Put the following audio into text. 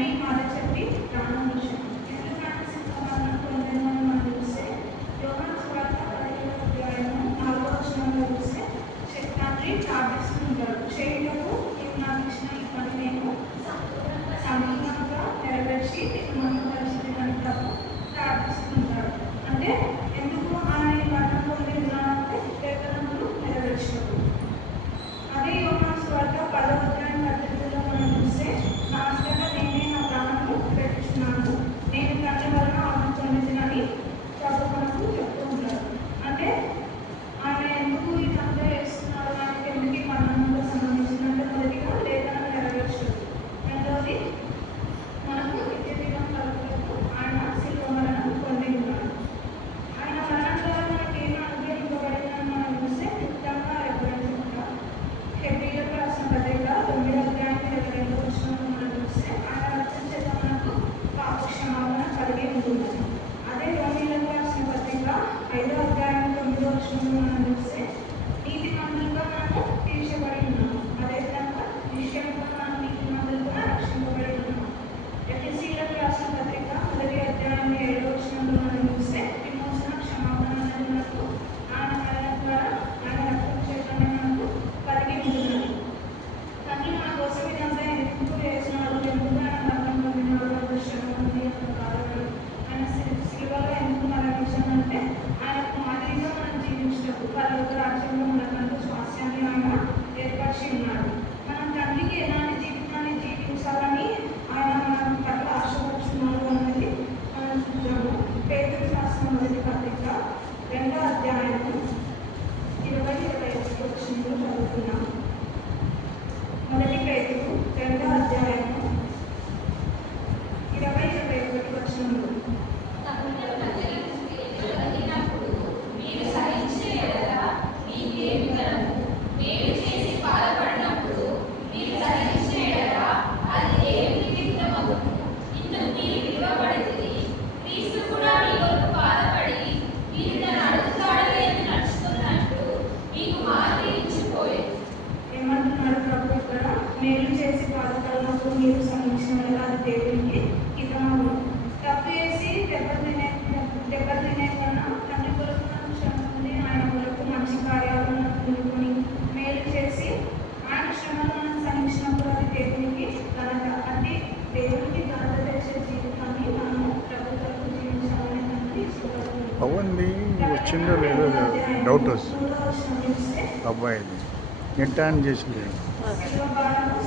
తండ్రి మాట చెప్పి ప్రాణం విషయం ఎందుకంటే సిద్ధమరణం పొందిందని మనం చూస్తే యోహాను సువార్త 15వ అధ్యాయము 4వ వచనంలో చూస్తే తండ్రి ప్రార్థిస్తుంటాడు, చేయుటకు నీవు నాకు ఇచ్చిన ఈ పని నేను సంపూర్ణంగా నెరవేర్చి నీకు మహిమపరిచింది అని ప్రభు ప్రార్థిస్తుంటాడు. అంటే ఎందుకు ఆయన ఈ మరణం పొంది ఉన్నాడంటే వేతనములు నెరవేర్చినప్పుడు. అదే యోహాను సువార్త 10వ అధ్యాయం 18లో మనం చూస్తే నా అంతటా నేనే నా ప్రాణము పెట్టుచున్నాను, నేను తండ్రి వలన ఆమె పొందినని ప్రభు మనకు చెప్తూ ఉంటారు. అంటే ఆయన ఎందుకు ఇదంతా చేస్తున్నారు, ఆయనకి ఎందుకు ఈ మరణంలో సంబంధించినంటే మొదటిగా వేతనం నెరవేర్చదు, రెండవది మనకు నిత్య జీవం కలుగుటకు ఆయన శిలువ మరణం పొంది ఉన్నాడు. ఆయన మరణం ద్వారా మనకి ఏమి అనుగ్రహింపబడిందని మనం చూస్తే క్లుప్తంగా వివరించుకుంటాం. హెబ్రీయులకు రాసిన పత్రిక 9వ అధ్యాయం 22వ వచనంలో మనం చూస్తే ఆయన రక్షణ చేత మనకు పాప క్షమాపణ కలిగి ఉంటుంది. అదే రోమీయులకు రాసిన పత్రిక 5వ అధ్యాయం 9వ వచనంలో మనం చూస్తే నీతిమంతులుగా మనము తీర్చబడి ఉన్నాము, అదేవిధంగా నిశ్చయంగా మనం నీతిమంతులుగా రక్షింపబడి ఉన్నాము. ఎఫెసీయులకు రాసిన పత్రిక 1వ అధ్యాయం 7వ వచనంలో మనం చూస్తే విమోచన క్షమాపణ అనేది మనకు ఆయన మరణం ద్వారా ఆయన రక్తం చేతనే మనకు కలిగి ఉంటుంది. తండ్రి మన కోసం ఇదంతా ఎందుకు చేసినాడు, ఎందుకు ఆయన మరణం పొందినాడు, అంత శ్రమ ఉంది, అంత బాధపడి ఆయన శిలువలో ఎందుకు మరణించాడంటే ఆయనకు మాదిరిగా మనం జీవించినప్పుడు పరలోక రాజ్యంలో మనకంటూ స్వాస్థ్యాన్ని ఆయన ఏర్పరిచి ఉన్నాడు. మనం తండ్రికి ఎలాంటి జీవితాన్ని జీవించాలని ఆయన మన పట్ల ఆశపడుతున్నారు అనేది మనం చూద్దాము. పేతురు రాసిన మొదటి పత్రిక 2వ అధ్యాయము 20-21 వచనంలో చదువుతున్నాం. మొదటి పేతురు 2వ అధ్యాయము 20-21 వచనంలో ఏమంటున్నాడు ప్రభు ఇక్కడ? మేలు చేసి బాధపడినప్పుడు మీరు సహించిన అది దేవునికి హితమగును. తప్పు చేసి దెబ్బతినే కన్నా తండ్రి కొరకు మనం శ్రమ పొంది ఆయన కొరకు మంచి కార్యాలను పొందుకొని మేలు చేసి ఆయన శ్రమను మనం సహించినప్పుడు అది దేవునికి ఘనత. అంటే దేవునికి ఘనత తెచ్చే జీవితాన్ని మనం ప్రభు కొరకు జీవించాలని తండ్రి ఇష్టపడుతుంది. వచ్చిందో లేదో డౌట్ వస్తుంది. అబ్బాయి నెట్ ఆన్ చేసింది. శివ బాణము